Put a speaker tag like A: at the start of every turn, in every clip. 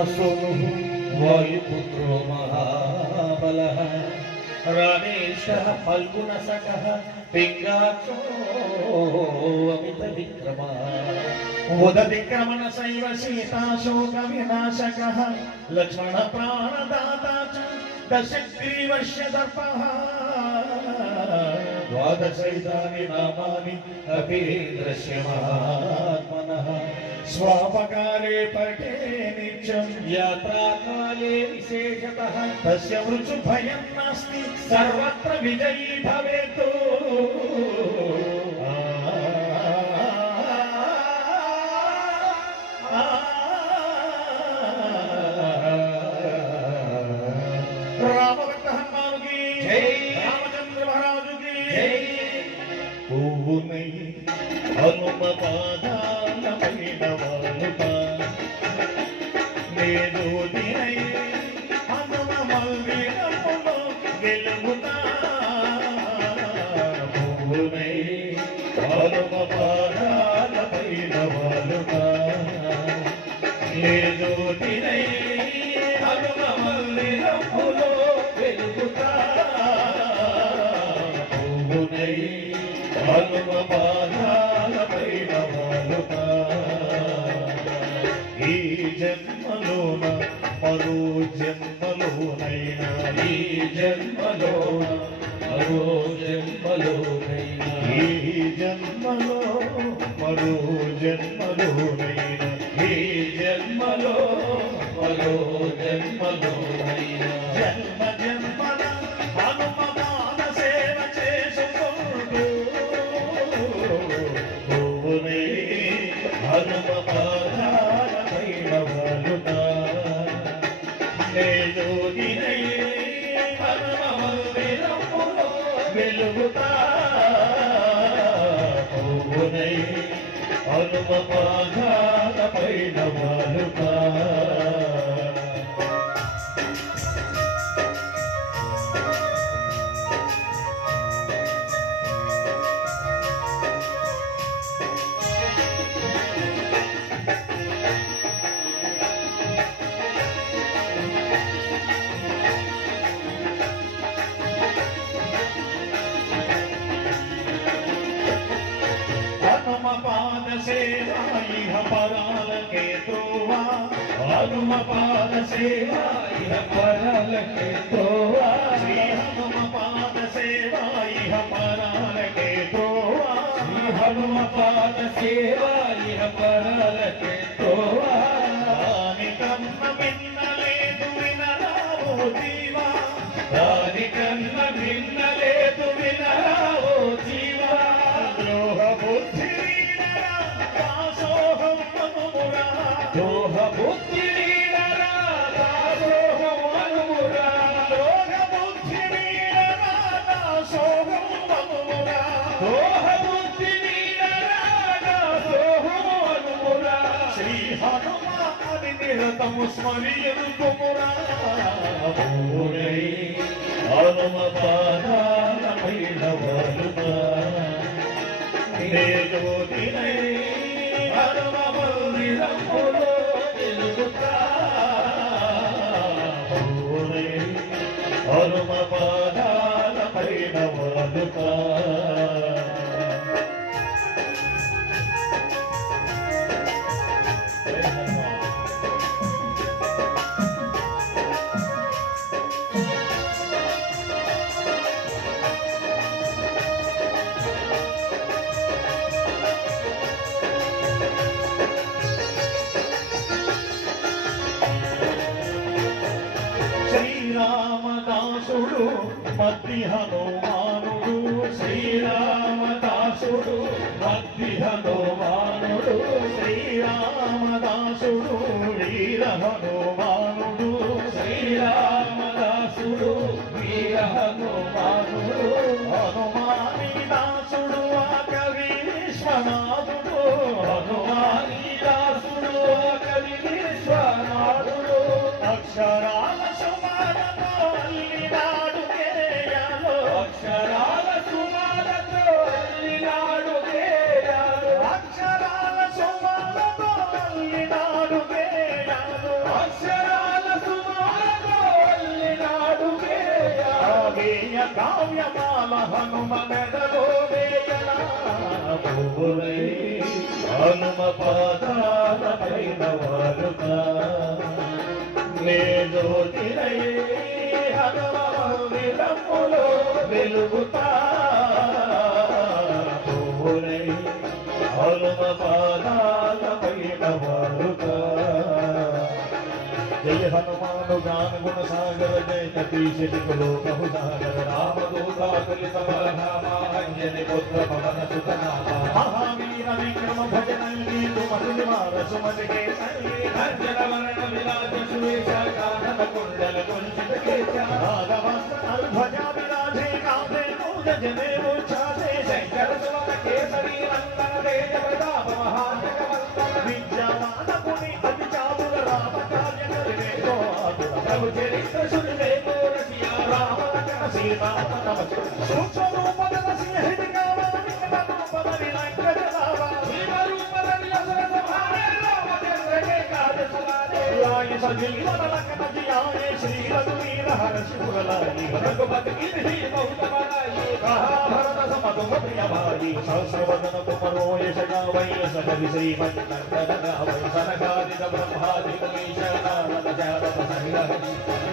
A: सोनुः वायुपुत्रो महाबलः रामेशः फल्गुणसखः पिङ्गाक्षो अमितविक्रमः उदतिक्रमणसैव सीताशोकविनाशकः लक्ष्मणप्राणदाता च दशग्रीवस्य दर्पः द्वादशैतानि नामानि अपि दृश्यमात्मनः స్వాపకారే పటే నిత్యం యాత్రాకాలే విశేషతః. తస్య మృత్యు భయం నాస్తి సర్వత్ర విజయీ భవేత్. రామభక్త హనుమాను
B: జై.
A: రామచంద్ర మహారాజు
B: జై.
A: పువ్వునై హనుమ పాదాల పైన వాలుట నేను దినై హనుమ మల్లిరములో వెలుగుతా. పువ్వునై హనుమ పాదాల నేను దినై ఈ జన్మలోన మరో జన్మలోనైనా ఈ జన్మలోన మరో జన్మలోనైనా ఈ జన్మలో మరో జన్మలోనైనా ఈ జన్మలో మరో జన్మలోనైనా జన్మ వెలుగుతా. పువ్వునై హనుమ పాదాల పైన వాలుతా. హనుమ పాద సేవ ఇహ పరాలకే తోవా శ్రీ హనుమ పాద సేవ ఇహ పరాలకే తోవా శ్రీ హనుమ పాద సేవ ఇహ పరాలకే త్రోవా దాని శ్రీ హనుమాని నిరతము స్మరియుకుమురా హనుమ పాదాల పైన వాలుతా. భక్తి హనుమానుడు శ్రీరామదాసుడు. భక్తి హనుమానుడు శ్రీరామదాసుడు వీర హనుమాను కావ్యమాల హనుమ మెదలోవేయన హనుమ పాదాల పైన వాడుక నే జ్యోతిరై హనుమ మందిరములో వెలుగుతా హనుమ పాదాల పైన వాడుక జయ హనుమాను జ్ఞాన గుణ సాగర జయ కపీశిక లోకహుదాగర రామదూత తులిత బలరామాంజని పుత్ర పవన సుతనామ మహావీర విక్రమ భజనంగి తుమతి నివార సుమతికే కంజన వర్ణ విలాస సువేశ కానన కుండల కుంచిత కేశ రాఘవ అర్భ శ్రీ రఘువీర హర శుభలాయి భగవద్ ఇది బహుత బలాయి मधुमप्रियभारी सहस्रवदन कुमरो यशगा वै सखविश्रीमन्नन्दनगा वै सनकादिद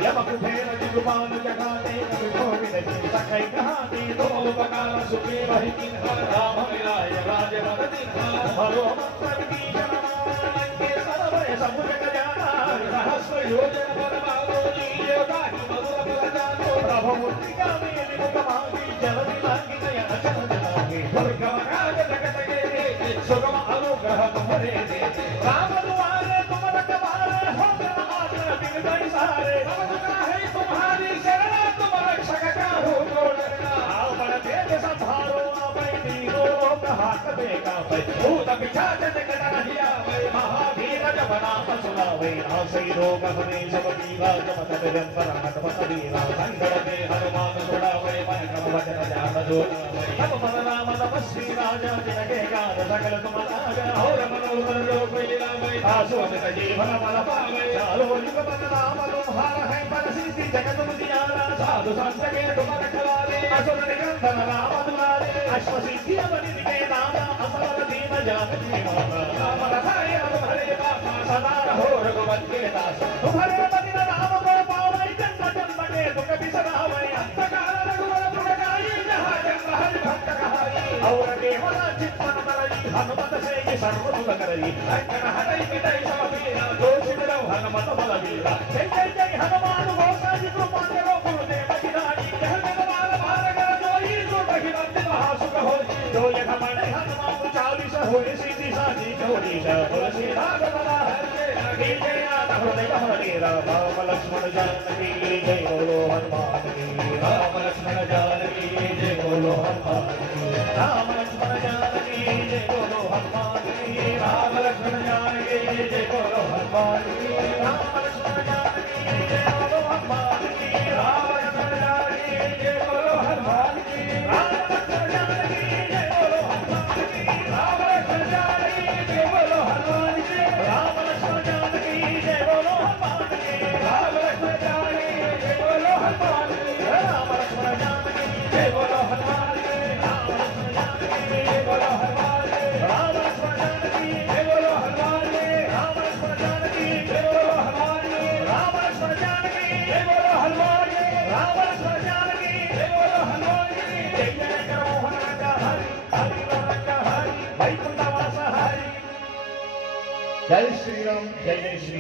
A: यमकृपेण जिगुपान् जगाते कविभो विदति सखैकहाते तोमुपकार सुखे वहिकिन्हा रामविराय राजवदतिन्हा भरो मत्प्रवितीशनमानङ्के सरवय समुजगजाना सहस्रयोजन परमालोजीयताहि मधुरफलजातो प्रभमुर्तिकामे निमुखमापि हाथ बेटा भूत बिछा जगत रहिया महा वै आशैरोगमने जपदीवा जपतगम्बरमतपतवीरा सङ्गणते हनुमानुगुणावै मनकमवचनजातजो नम मननाम तपस्वी राजा जनके कार सकलकुमलाजा हौरमनोतरलोकै रामै आसुवनकजीवनमलपावै चालोलिकमननामलोहार है परसिद्धि जगदुदियारा साधु सन्तके तुमरकलाले असुरनिकन्दन रामदुलाले अश्वसिद्धियमनिनिके नाम असवर హనుమత శైలి సర్వముల కరవి అంకణ హరై విదై సమీర జోషిమిరం హనుమత బలవీర జై జై జై హనుమాను గోసాయి కృపాంగ రూపము దేవ લક્ષ્મણ જાનકી જય બોલો હનુમાન રામ લક્ષ્મણ જાનકી જય બોલો હનુમાન జై శ్రీరామ్ జై జై శ్రీ